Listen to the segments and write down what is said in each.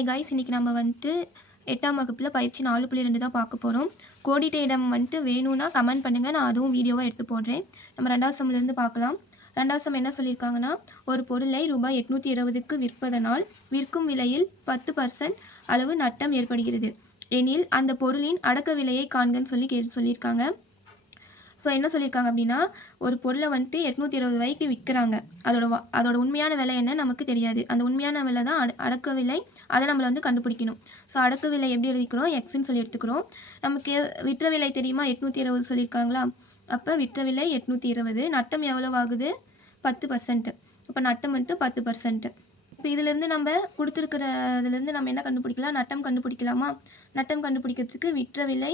Hi guys இன்றைக்கி நம்ம வந்துட்டு எட்டாம் வகுப்பில் பயிற்சி நாலு புள்ளி ரெண்டு தான் பார்க்க போகிறோம் கோடிட்ட இடம் வந்துட்டு வேணும்னா கமெண்ட் பண்ணுங்கள் நான் அதுவும் வீடியோவாக எடுத்து போடுறேன். நம்ம ரெண்டாவது சம்லேருந்து பார்க்கலாம். ரெண்டாவது சம் என்ன சொல்லியிருக்காங்கன்னா ஒரு பொருளை ரூபாய் எட்நூற்றி இருபதுக்கு விற்பதனால் விற்கும் விலையில் பத்து பர்சன்ட் அளவு நட்டம் ஏற்படுகிறது. எனில் அந்த பொருளின் அடக்க விலையை காண்கன்னு சொல்லி கே சொல்லியிருக்காங்க. ஸோ என்ன சொல்லியிருக்காங்க அப்படின்னா ஒரு பொருளை வந்துட்டு எட்நூற்றி இருபது ரூபாய்க்கு விற்கிறாங்க. அதோட அதோட உண்மையான விலை என்ன நமக்கு தெரியாது. அந்த உண்மையான விலை தான் அட அடக்க விலை அதை நம்மளை வந்து கண்டுபிடிக்கணும். ஸோ அடக்க விலை எப்படி எழுதிக்கிறோம்? எக்ஸ்ன்னு சொல்லி எடுத்துக்கிறோம். நமக்கு விற்ற விலை தெரியுமா? எட்நூற்றி இருபது சொல்லியிருக்காங்களா? அப்போ விற்ற விலை எட்நூற்றி இருபது. நட்டம் எவ்வளோ ஆகுது? பத்து பர்சன்ட்டு அப்போ நட்டம் வந்துட்டு பத்து பர்சன்ட்டு இப்போ இதிலேருந்து நம்ம கொடுத்துருக்கிறதுலேருந்து நம்ம என்ன கண்டுபிடிக்கலாம்? நட்டம் கண்டுபிடிக்கலாமா? நட்டம் கண்டுபிடிக்கிறதுக்கு விற்ற விலை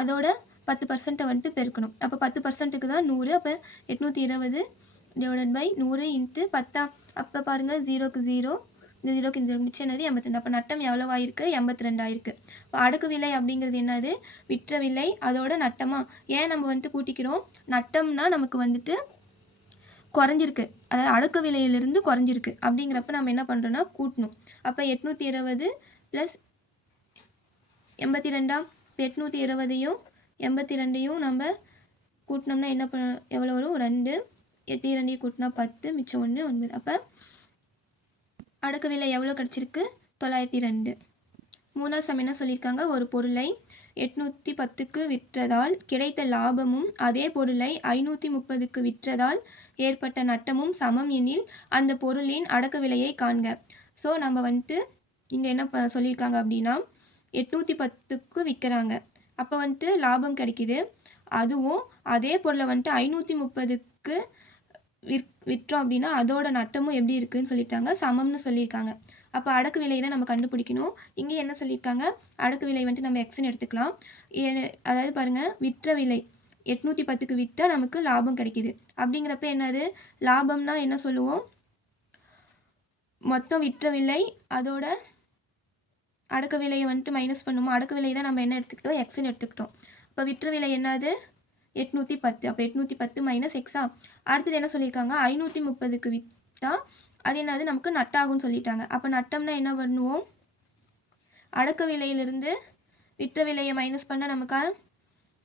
அதோட பத்து பர்சன்ட்டை வந்துட்டு பெருக்கணும். அப்போ பத்து பர்சன்ட்டுக்கு தான் நூறு அப்போ எட்நூற்றி இருபது டிவைடட் பை நூறு இன்ட்டு பத்தா. அப்போ பாருங்கள் ஜீரோக்கு ஜீரோ இந்த ஜீரோக்கு இந்த மிச்சம் என்னது? எண்பத்தி ரெண்டு. அப்போ நட்டம் எவ்வளோ ஆயிருக்கு? எண்பத்தி ரெண்டு ஆயிருக்கு. இப்போ அடக்கு விலை அப்படிங்கிறது என்னது? விற்ற விலை அதோட நட்டமாக ஏன் நம்ம வந்துட்டு கூட்டிக்கிறோம்? நட்டம்னா நமக்கு வந்துட்டு குறைஞ்சிருக்கு. அதாவது அடக்கு விலையிலிருந்து குறைஞ்சிருக்கு. அப்படிங்கிறப்ப நம்ம என்ன பண்ணுறோன்னா கூட்டணும். அப்போ எட்நூற்றி இருபது ப்ளஸ் எண்பத்தி ரெண்டாம் இப்போ எட்நூற்றி இருபதையும் எண்பத்தி ரெண்டையும் நம்ம கூட்டினோம்னா என்ன பண்ண எவ்வளோ வரும்? ரெண்டு. எட்டு இரண்டையும் கூட்டினா பத்து. மிச்சம் ஒன்று ஒன்பது. அப்போ அடக்க விலை எவ்வளோ கிடச்சிருக்கு? தொள்ளாயிரத்தி ரெண்டு. மூணாவது சம் என்ன சொல்லியிருக்காங்க? ஒரு பொருளை எட்நூற்றி பத்துக்கு விற்றதால் கிடைத்த லாபமும் அதே பொருளை ஐநூற்றி முப்பதுக்கு விற்றதால் ஏற்பட்ட நட்டமும் சமம் எனில் அந்த பொருளின் அடக்க விலையை காண்க. ஸோ நம்ம வந்துட்டு இங்கே என்ன ப- சொல்லியிருக்காங்க அப்படின்னா எட்நூற்றி பத்துக்கு விற்கிறாங்க. அப்போ வந்துட்டு லாபம் கிடைக்கிது. அதுவும் அதே பொருளை வந்துட்டு ஐநூற்றி முப்பதுக்கு விற் விற்றோம் அப்படின்னா அதோட நட்டமும் எப்படி இருக்குதுன்னு சொல்லிட்டாங்க சமம்னு சொல்லியிருக்காங்க அப்போ அடக்கு விலை தான் நம்ம கண்டுபிடிக்கணும். இங்கே என்ன சொல்லியிருக்காங்க அடக்கு விலை வந்துட்டு நம்ம எக்ஸ்னு எடுத்துக்கலாம். ஏ- அதாவது பாருங்கள் விற்ற விலை. எட்நூற்றி பத்துக்கு விட்டால் நமக்கு லாபம் கிடைக்கிது. அப்படிங்கிறப்ப என்னது? லாபம்னா என்ன சொல்லுவோம்? மொத்தம் விற்ற விலை அதோட அடக்க விலையை வந்துட்டு மைனஸ் பண்ணுமோ அடக்க விலையை தான் நம்ம என்ன எடுத்துக்கிட்டோம்? எக்ஸ்ன்னு எடுத்துக்கிட்டோம். இப்போ விற்று விலை என்னது? எட்நூற்றி பத்து. அப்போ எட்நூற்றி பத்து மைனஸ் எக்ஸா அடுத்தது என்ன சொல்லியிருக்காங்க? ஐநூற்றி முப்பதுக்கு விற்றா அது என்னது? நமக்கு நட்டாகும்னு சொல்லிட்டாங்க. அப்போ நட்டம்னா என்ன பண்ணுவோம்? அடக்க விலையிலிருந்து விற்ற விலையை மைனஸ் பண்ணால் நமக்கு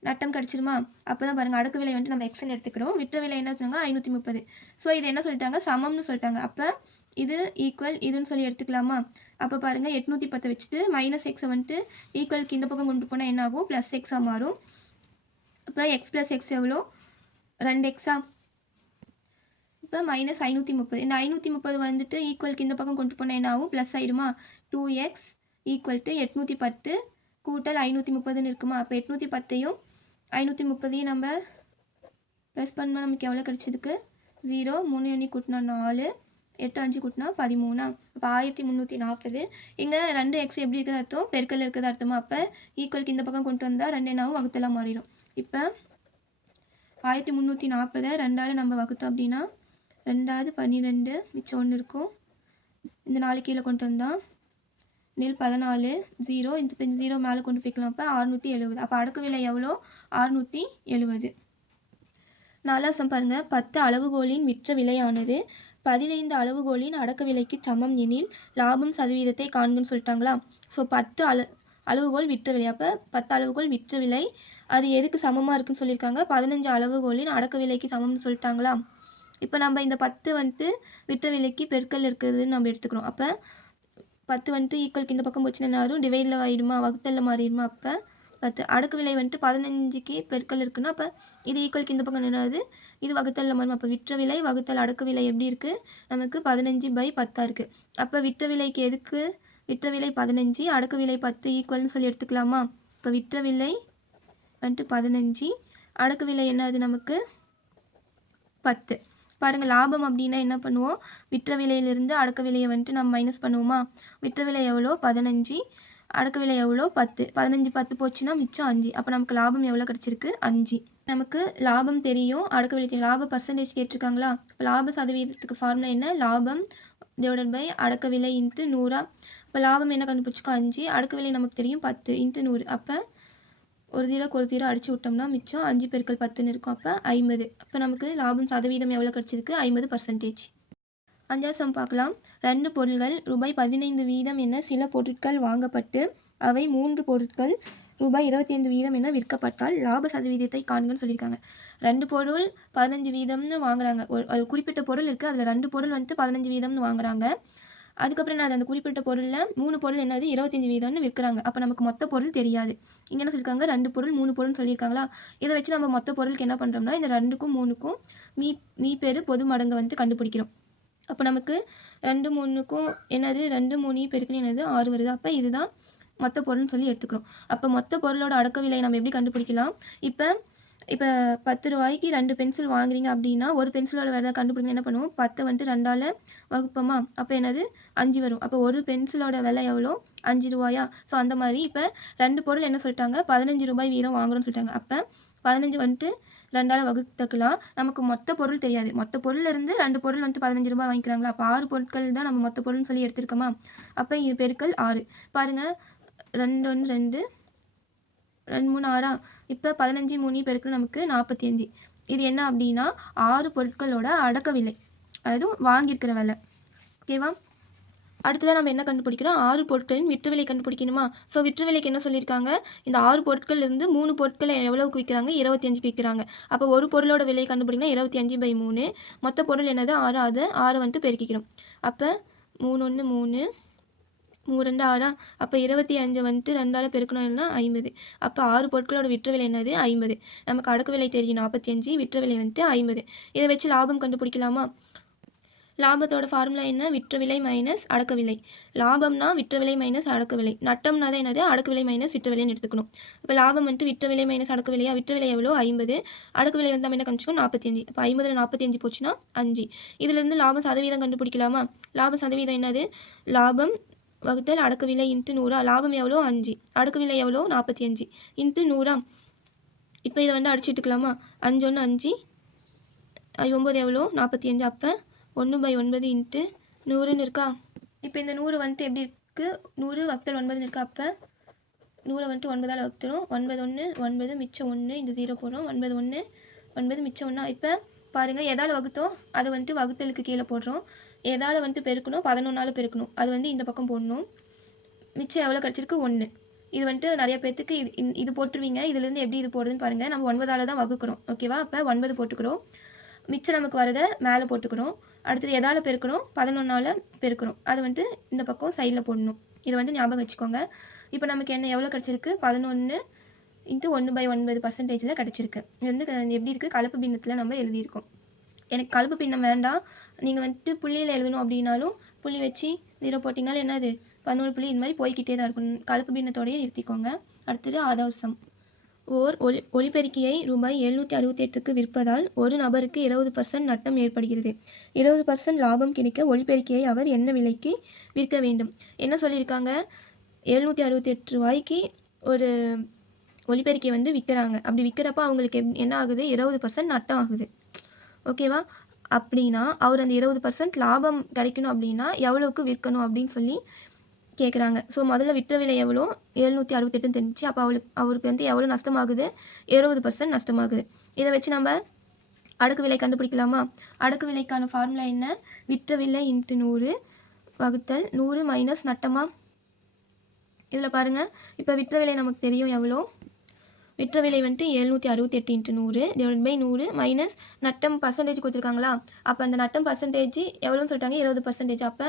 நட்டம் கிடச்சிருமா? அப்போ தான் பாருங்கள் அடக்கு விலை வந்துட்டு நம்ம எக்ஸன் எடுத்துக்கிறோம். விற்ற விலை என்ன சொன்னாங்க? ஐநூற்றி முப்பது. ஸோ இது என்ன சொல்லிட்டாங்க? சமம்னு சொல்லிட்டாங்க. அப்போ இது ஈக்குவல் இதுன்னு சொல்லி எடுத்துக்கலாமா? அப்போ பாருங்கள் எட்நூற்றி பத்தை வச்சுட்டு மைனஸ் எக்ஸை வந்துட்டு ஈக்குவலுக்கு இந்த பக்கம் கொண்டு போனால் என்ன ஆகும்? ப்ளஸ் எக்ஸாக மாறும். இப்போ எக்ஸ் ப்ளஸ் எக்ஸ் எவ்வளோ? ரெண்டு எக்ஸா இப்போ மைனஸ் ஐநூற்றி முப்பது. இந்த ஐநூற்றி முப்பது வந்துட்டு ஈக்குவலுக்கு இந்த பக்கம் கொண்டு போனால் என்ன ஆகும்? ப்ளஸ் ஆகிடுமா டூ எக்ஸ் ஈக்குவல் டு எட்நூற்றி பத்து கூட்டல் ஐநூற்றி முப்பதுன்னு இருக்குமா? அப்போ எட்நூற்றி பத்தையும் ஐநூற்றி முப்பதையும் நம்ம ப்ளஸ் பண்ணால் நமக்கு எவ்வளோ கிடச்சிருக்கு? ஜீரோ மூணு எண்ணி கூட்டினா நாலு. எட்டு அஞ்சு கூட்டினா பதிமூணா? அப்போ ஆயிரத்தி முந்நூற்றி நாற்பது இங்கே ரெண்டு எக்ஸ் எப்படி இருக்கிறது அர்த்தம்? பெருக்கல் இருக்கிறது அர்த்தமா? அப்போ ஈக்குவலுக்கு இந்த பக்கம் கொண்டு வந்தால் ரெண்டு என்னாவும் வகுத்தெல்லாம் மாறிடும். இப்போ ஆயிரத்தி முந்நூற்றி நாற்பதை ரெண்டாவது நம்ம வகுத்தோம் அப்படின்னா ரெண்டாவது பன்னிரெண்டு மிச்சம் ஒன்று இருக்கும். இந்த நாலு கீழே கொண்டு வந்தால் நெல் பதினாலு ஜீரோ இந்த இப்போ ஜீரோ மேலே கொண்டு போய்க்கலாம். அப்போ அறுநூற்றி எழுபது அப்போ அடக்கு விலை எவ்வளோ? அறுநூற்றி எழுபது நாலாசம் பாருங்கள் பத்து அளவுகோலின் விற்ற விலையானது. பதினைந்து அளவுகோலின் அடக்க விலைக்கு சமம் எனில் லாபம் சதவீதத்தை காண்குன்னு சொல்லிட்டாங்களா? ஸோ பத்து அள அளவுகோல் விற்ற விலை. அப்போ பத்து அளவுகோல் விற்ற விலை அது எதுக்கு சமமாக இருக்குன்னு சொல்லியிருக்காங்க? பதினஞ்சு அளவுகோலின் அடக்க விலைக்கு சமம்னு சொல்லிட்டாங்களா? இப்போ நம்ம இந்த பத்து வந்துட்டு விற்ற விலைக்கு பெருக்கல் இருக்கிறதுன்னு நம்ம எடுத்துக்கிறோம் அப்போ பத்து வந்துட்டு ஈக்குவலுக்கு இந்த பக்கம் போச்சுன்னா என்ன ஆகும் டிவைடில் ஆகிடுமா வகுத்தலில் மாறிடுமா? அப்போ பத்து. அடக்கு விலை வந்துட்டு பதினஞ்சுக்கு பெருக்கல் இருக்குன்னா அப்போ இது ஈக்குவலுக்கு இந்த பக்கம் என்னது இது வகுத்தலில் மாறும் அப்போ விற்ற விலை வகுத்தல் அடக்கு விலை எப்படி இருக்குது நமக்கு பதினஞ்சு பை பத்தாக இருக்குது அப்போ விற்ற விலைக்கு எதுக்கு? விற்ற விலை பதினஞ்சு அடக்கு விலை பத்து ஈக்குவல்னு சொல்லி எடுத்துக்கலாமா? இப்போ விற்ற விலை வந்துட்டு பதினஞ்சு அடக்கு விலை என்னது நமக்கு? பத்து. பாருங்கள் லாபம் அப்படின்னா என்ன பண்ணுவோம்? விற்ற விலையிலிருந்து அடக்க விலையை வந்துட்டு நம்ம மைனஸ் பண்ணுவோமா? விற்ற விலை எவ்வளோ? பதினஞ்சு. அடக்க விலை எவ்வளோ? பத்து. பதினஞ்சு பத்து போச்சுன்னா மிச்சம் அஞ்சு. அப்போ நமக்கு லாபம் எவ்வளோ கிடச்சிருக்கு? அஞ்சு. நமக்கு லாபம் தெரியும். அடக்க விலை லாப பர்சன்டேஜ் கேட்டிருக்காங்களா? இப்போ லாப சதவீதத்துக்கு ஃபார்முலா என்ன? லாபம் டிவைடட் பை அடக்க விலை இன்ட்டு நூறா. இப்போ லாபம் என்ன கண்டுபிடிச்சிக்கோ அஞ்சு. அடக்க விலை நமக்கு தெரியும் பத்து இன்ட்டு நூறு. அப்போ ஒரு ஜீரோக்கு ஒரு ஜீரோ அடித்து விட்டோம்னா மிச்சம் அஞ்சு பெருக்கள் பத்துன்னு இருக்கும். அப்போ ஐம்பது. அப்போ நமக்கு லாபம் சதவீதம் எவ்வளோ கிடச்சிருக்கு? ஐம்பது பர்சன்டேஜ் அஞ்சாசம் பார்க்கலாம். ரெண்டு பொருள்கள் ரூபாய் பதினைந்து வீதம் என சில பொருட்கள் வாங்கப்பட்டு அவை மூன்று பொருட்கள் ரூபாய் இருபத்தி ஐந்து வீதம் என விற்கப்பட்டால் லாப சதவீதத்தை காண்கன்னு சொல்லியிருக்காங்க. ரெண்டு பொருள் பதினஞ்சு வீதம்னு வாங்குறாங்க. ஒரு அது குறிப்பிட்ட பொருள் இருக்குது அதில் ரெண்டு பொருள் வந்துட்டு பதினஞ்சு வீதம்னு வாங்குறாங்க. அதுக்கப்புறம் என்ன அந்த குறிப்பிட்ட பொருளில் மூணு பொருள் என்னது இருபத்தஞ்சி வீதம்னு விற்கிறாங்க. அப்போ நமக்கு மொத்த பொருள் தெரியாது. இங்கே என்ன சொல்லியிருக்காங்க ரெண்டு பொருள் மூணு பொருள்னு சொல்லியிருக்காங்களா? இதை வச்சு நம்ம மொத்த பொருளுக்கு என்ன பண்ணுறோம்னா இந்த ரெண்டுக்கும் மூணுக்கும் மீ மீ பேர் பொது மடங்கை வந்துட்டு கண்டுபிடிக்கிறோம். அப்போ நமக்கு ரெண்டு மூணுக்கும் என்னது? ரெண்டு மூணையும் பெருக்குன்னு என்னது? ஆறு வருது. அப்போ இதுதான் மொத்த பொருள்னு சொல்லி எடுத்துக்கிறோம். அப்போ மொத்த பொருளோட அடக்க விலை நம்ம எப்படி கண்டுபிடிக்கலாம்? இப்போ இப்போ பத்து ரூபாய்க்கு ரெண்டு பென்சில் வாங்குறீங்க அப்படின்னா ஒரு பென்சிலோட விலை கண்டுபிடிங்க என்ன பண்ணுவோம்? பத்தை வந்துட்டு ரெண்டால் வகுப்போமா? அப்போ என்னது? அஞ்சு வரும். அப்போ ஒரு பென்சிலோட விலை எவ்வளோ? அஞ்சு ரூபாயா? ஸோ அந்த மாதிரி இப்போ ரெண்டு பொருள் என்ன சொல்லிட்டாங்க? பதினஞ்சு ரூபாய் வீதம் வாங்குறோம்னு சொல்லிட்டாங்க. அப்போ பதினஞ்சு வந்துட்டு ரெண்டால் வகுத்துக்கலாம். நமக்கு மொத்த பொருள் தெரியாது. மொத்த பொருள்லேருந்து ரெண்டு பொருள் வந்து பதினஞ்சு ரூபாய் வாங்கிக்கிறாங்களா? அப்போ ஆறு பொருட்கள் தான் நம்ம மொத்த பொருள்னு சொல்லி எடுத்திருக்கோமா? அப்போ இது பெருக்கள் ஆறு. பாருங்கள் ரெண்டு ஒன்று ரெண்டு. ரெண்டு மூணு ஆறா? இப்போ பதினஞ்சு மூணு பெருக்கள் நமக்கு நாற்பத்தி அஞ்சு இது என்ன அப்படின்னா ஆறு பொருட்களோட அடக்க விலை அதாவது வாங்கியிருக்கிற விலை. ஓகேவா? அடுத்ததாக நம்ம என்ன கண்டுபிடிக்கிறோம்? ஆறு பொருட்களின் விற்று விலை கண்டுபிடிக்கணுமா? ஸோ விற்று விலைக்கு என்ன சொல்லியிருக்காங்க? இந்த ஆறு பொருட்கள் இருந்து மூணு பொருட்களை எவ்வளவுக்கு விற்கிறாங்க இருபத்தி அஞ்சுக்கு விற்கிறாங்க அப்போ ஒரு பொருளோட விலை கண்டுபிடிக்கணும் இருபத்தி அஞ்சு பை மூணு. மொத்த பொருள் என்னது? ஆறு. அது ஆறு வந்துட்டு பெருக்கிக்கிறோம். அப்போ மூணு ஒன்று மூணு மூணு ரெண்டு ஆறா? அப்போ இருபத்தி அஞ்சு வந்துட்டு ரெண்டால் பெருக்கணும்னா ஐம்பது. அப்போ ஆறு பொருட்களோட விற்ற விலை என்னது? ஐம்பது. நமக்கு அடக்கு விலை தெரியும் நாற்பத்தி அஞ்சு விற்ற விலை வந்துட்டு ஐம்பது. இதை வச்சு லாபம் கண்டுபிடிக்கலாமா? லாபத்தோட ஃபார்முலா என்ன? விற்ற விலை மைனஸ் அடக்க விலை லாபம்னா விற்ற விலை மைனஸ் அடக்க விலை நட்டம்னா தான் என்னது? அடக்க விலை மைனஸ் விற்ற விலைன்னு எடுத்துக்கணும். இப்போ லாபம் வந்துட்டு விற்ற விலை மைனஸ் அடக்க விலையா விற்ற விலை எவ்வளோ? ஐம்பது. அடக்க விலை வந்து நம்ம என்ன கண்டுச்சோம் நாற்பத்தி அஞ்சு இப்போ ஐம்பதில் நாற்பத்தி அஞ்சு போச்சுன்னா அஞ்சு. இதுலேருந்து லாபம் சதவீதம் கண்டுபிடிக்கலாமா? லாபம் சதவீதம் என்னது? லாபம் வகுத்தல் அடக்க விலை இன்ட்டு நூறா. லாபம் எவ்வளோ? அஞ்சு. அடக்க விலை எவ்வளோ? நாற்பத்தி அஞ்சு இன்ட்டு நூறா. இப்போ இதை வந்து அடிச்சுட்டுக்கலாமா அஞ்சு ஒன்று அஞ்சு. ஒம்பது எவ்வளோ? நாற்பத்தி அஞ்சு அப்போ ஒன்று பை ஒன்பது இன்ட்டு நூறுன்னு இருக்கா? இப்போ இந்த நூறு வந்துட்டு எப்படி இருக்குது நூறு வகுத்தல் ஒன்பதுன்னு இருக்கா அப்போ? நூறை வந்துட்டு ஒன்பதால் வகுத்துரும். ஒன்பது ஒன்று ஒன்பது மிச்சம் ஒன்று இந்த ஜீரோ போடுறோம் ஒன்பது ஒன்று ஒன்பது மிச்சம் ஒன்றா இப்போ பாருங்கள் எதால் வகுத்தோம்? அதை வந்துட்டு வகுத்தலுக்கு கீழே போடுறோம். எதால் வந்துட்டு பெருக்கணும்? பதினொன்றால் பெருக்கணும். அது வந்து இந்த பக்கம் போடணும். மிச்சம் எவ்வளோ கிடச்சிருக்கு? ஒன்று இது வந்துட்டு நிறைய பேர்த்துக்கு இது இது போட்டுருவீங்க. இதுலேருந்து எப்படி இது போடுறதுன்னு பாருங்கள் நம்ம ஒன்பதால் தான் வகுக்கிறோம். ஓகேவா? அப்போ ஒன்பது போட்டுக்கிறோம். மிச்சம் நமக்கு வரதை மேலே போட்டுக்கிறோம். அடுத்தது எதால் பெருக்கிறோம் பதினொன்றால் பெருக்கிறோம் அது வந்துட்டு இந்த பக்கம் சைடில் போடணும். இதை வந்து ஞாபகம் வச்சுக்கோங்க. இப்போ நமக்கு என்ன எவ்வளோ கிடச்சிருக்கு? பதினொன்று இன்ட்டு ஒன்று பை ஒன்பது பர்சன்டேஜில் கிடச்சிருக்கு. இது வந்து எப்படி இருக்குது கலப்பு பின்னத்தில் நம்ம எழுதியிருக்கோம். எனக்கு கலப்பு பின்னம் வேண்டாம். நீங்கள் வந்துட்டு புள்ளியில் எழுதணும் அப்படின்னாலும் புள்ளி வச்சு ஜீரோ போட்டிங்கனாலும் என்னது? பதினோரு புள்ளி இந்த மாதிரி போய்கிட்டே தான் இருக்கும் கலப்பு பின்னத்தோடையே நிறுத்திக்கோங்க. அடுத்தது ஆதாவது ஓர் ஒலி ஒலிபெருக்கியை ரூபாய் எழுநூற்றி அறுபத்தெட்டுக்கு விற்பதால் ஒரு நபருக்கு இருபது பர்சன்ட் நட்டம் ஏற்படுகிறது. இருபது பர்சன்ட் லாபம் கிடைக்க ஒலிபெருக்கியை அவர் என்ன விலைக்கு விற்க வேண்டும்? என்ன சொல்லியிருக்காங்க? எழுநூற்றி அறுபத்தெட்டு ரூபாய்க்கு ஒரு ஒலிபெருக்கியை வந்து விற்கிறாங்க. அப்படி விற்கிறப்ப அவங்களுக்கு எப்- என்ன ஆகுது? இருபது பர்சன்ட் நட்டம் ஆகுது. ஓகேவா? அப்படின்னா அவர் அந்த இருபது பர்சன்ட் லாபம் கிடைக்கணும் அப்படின்னா எவ்வளோக்கு விற்கணும் அப்படின்னு சொல்லி கேட்குறாங்க ஸோ முதல்ல விற்ற விலை எவ்வளோ? எழுநூற்றி அறுபத்தெட்டுன்னு தெரிஞ்சு அப்போ அவளுக்கு அவருக்கு வந்து எவ்வளோ நஷ்டமாகுது? இருபது பர்சன்ட் நஷ்டமாகுது. இதை வச்சு நம்ம அடக்கு விலை கண்டுபிடிக்கலாமா? அடக்கு விலைக்கான ஃபார்முலா என்ன? விற்ற விலை இன்ட்டு நூறு வகுத்தல் நூறு மைனஸ் நட்டமா? இதில் பாருங்கள் இப்போ விற்ற விலை நமக்கு தெரியும் எவ்வளோ? விற்ற விலை வந்துட்டு எழுநூற்றி அறுபத்தெட்டு இன்ட்டு நூறு டிவைட் பை நூறு மைனஸ் நட்டம் பர்சன்டேஜ் கொடுத்துருக்காங்களா? அப்போ அந்த நட்டம் பர்சன்டேஜ் எவ்வளோன்னு சொல்லிட்டாங்க? இருபது பர்சன்டேஜ் அப்போ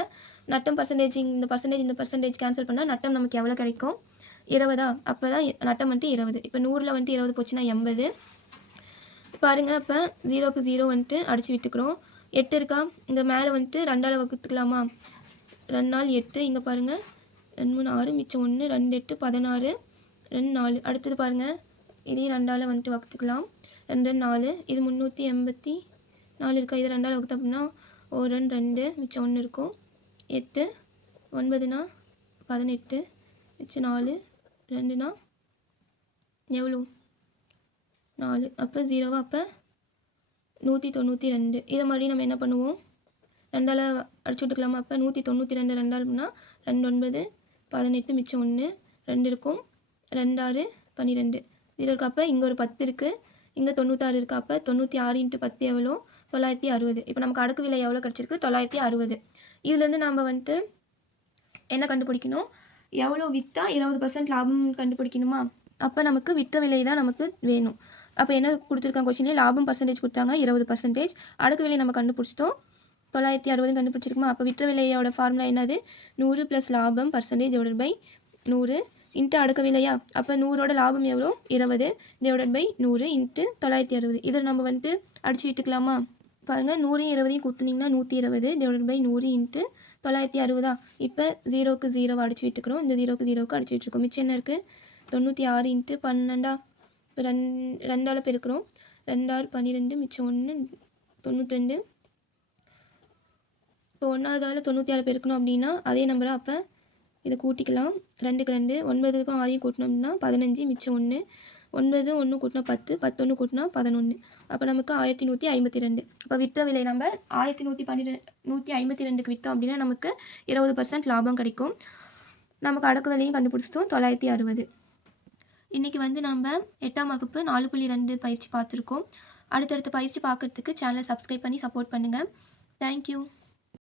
நட்டம் பர்சன்டேஜ் இந்த பர்சன்டேஜ் இந்த பர்சன்டேஜ் கேன்சல் பண்ணால் நட்டம் நமக்கு எவ்வளோ கிடைக்கும்? இருபதா? அப்போ தான் நட்டம் வந்துட்டு இருபது. இப்போ நூறில் வந்துட்டு இருபது போச்சுன்னா எண்பது. பாருங்கள் அப்போ ஜீரோக்கு ஜீரோ வந்துட்டு அடித்து விட்டுக்கிறோம். எட்டு இருக்கா? இந்த மேலே வந்துட்டு ரெண்டால் வகுத்துக்கலாமா? ரெண்டு நாள் எட்டு. இங்கே பாருங்கள் ரெண்டு மூணு ஆறு மிச்சம் ஒன்று ரெண்டு எட்டு பதினாறு. ரெண்டு நாலு. அடுத்தது பாருங்கள் இதையும் ரெண்டால் வந்துட்டு வகுத்துக்கலாம். ரெண்டு ரெண்டு நாலு. இது முந்நூற்றி எண்பத்தி நாலு இருக்கா? இது ரெண்டால் வகுத்து அப்படின்னா ஒரு ரெண்டு ரெண்டு மிச்சம் ஒன்று இருக்கும். எட்டு ஒன்பதுனா பதினெட்டு மிச்சம் நாலு ரெண்டுனா எவ்வளோ நாலு. அப்போ ஜீரோவா அப்போ நூற்றி தொண்ணூற்றி ரெண்டு. இதை மாதிரி நம்ம என்ன பண்ணுவோம்? ரெண்டால் அடிச்சு விட்டுக்கலாமா? அப்போ நூற்றி தொண்ணூற்றி ரெண்டு ரெண்டாலும்னா ரெண்டு ஒன்பது பதினெட்டு மிச்சம் ஒன்று ரெண்டு இருக்கும். ரெண்டாறு பன்னிரெண்டு ஜீரோ இருக்கு. அப்போ இங்கே ஒரு பத்து இருக்குது இங்கே தொண்ணூத்தாறு இருக்குது அப்போ தொண்ணூற்றி ஆறு இன்ட்டு பத்து எவ்வளோ? தொள்ளாயிரத்தி அறுபது. இப்போ நமக்கு அடுக்கு விலை எவ்வளோ கிடச்சிருக்கு? தொள்ளாயிரத்தி அறுபது. இதுலேருந்து நம்ம வந்துட்டு என்ன கண்டுபிடிக்கணும்? எவ்வளோ விற்றா இருபது பர்சன்ட் லாபம் கண்டுபிடிக்கணுமா? அப்போ நமக்கு விற்ற விலை தான் நமக்கு வேணும். அப்போ என்ன கொடுத்துருக்காங்க கொஸ்டினே லாபம் பர்சன்டேஜ் கொடுத்தாங்க இருபது பர்சன்டேஜ் அடுக்கு விலை நம்ம கண்டுபிடிச்சிட்டோம். தொள்ளாயிரத்தி அறுபது கண்டுபிடிச்சிருக்குமா? அப்போ விற்ற விலையோட ஃபார்முலா என்னது? நூறு ப்ளஸ் லாபம் பர்சன்டேஜ் டிவைடட் பை நூறு இன்ட்டு அடுக்க விலையா? அப்போ நூறோட லாபம் எவ்வளோ இருபது டிவைடட் பை நூறு இன்ட்டு தொள்ளாயிரத்தி அறுபது. இதை நம்ம வந்துட்டு அடிச்சு விட்டுக்கலாமா? பாருங்கள் நூறையும் இருபதையும் கொடுத்துனீங்கன்னா நூற்றி இருபது டிவைடட் பை நூறு இன்ட்டு தொள்ளாயிரத்தி அறுபதா இப்போ ஜீரோக்கு ஜீரோவை அடிச்சு விட்டுக்கிறோம். இந்த ஜீரோக்கு ஜீரோக்கு அடிச்சு விட்டுருக்கோம். மிச்சம் என்ன இருக்குது தொண்ணூற்றி ஆறு இன்ட்டு பன்னெண்டா. இப்போ ரெண் ரெண்டால் பெருக்கிறோம். ரெண்டாறு பன்னிரெண்டு மிச்சம் ஒன்று தொண்ணூற்றி ரெண்டு இப்போ ஒன்றாவதால் தொண்ணூற்றி ஆறு பெருக்கணும் அப்படின்னா அதே நம்பரை அப்போ இதை கூட்டிக்கலாம். ரெண்டுக்கு ரெண்டு ஒன்பதுக்கும் ஆறையும் கூட்டினோம்னா அப்படின்னா பதினஞ்சு மிச்சம் ஒன்று ஒன்பது ஒன்று கூட்டினா பத்து பத்தொன்று கூட்டினா பதினொன்று அப்போ நமக்கு ஆயிரத்தி நூற்றி ஐம்பத்தி ரெண்டு. அப்போ விற்ற விலை நம்ம ஆயிரத்தி நூற்றி பன்னிரெண்டு நூற்றி ஐம்பத்தி ரெண்டுக்கு விற்றோம் அப்படின்னா நமக்கு இருபது பர்சன்ட் லாபம் கிடைக்கும். நமக்கு அடக்கு விலையும் கண்டுபிடிச்சிட்டோம் தொள்ளாயிரத்தி அறுபது. இன்றைக்கி வந்து நம்ம எட்டாம் வகுப்பு நாலு புள்ளி ரெண்டு பயிற்சி பார்த்துருக்கோம். அடுத்தடுத்த பயிற்சி பார்க்குறதுக்கு சேனலை சப்ஸ்கிரைப் பண்ணி சப்போர்ட் பண்ணுங்கள் தேங்க்யூ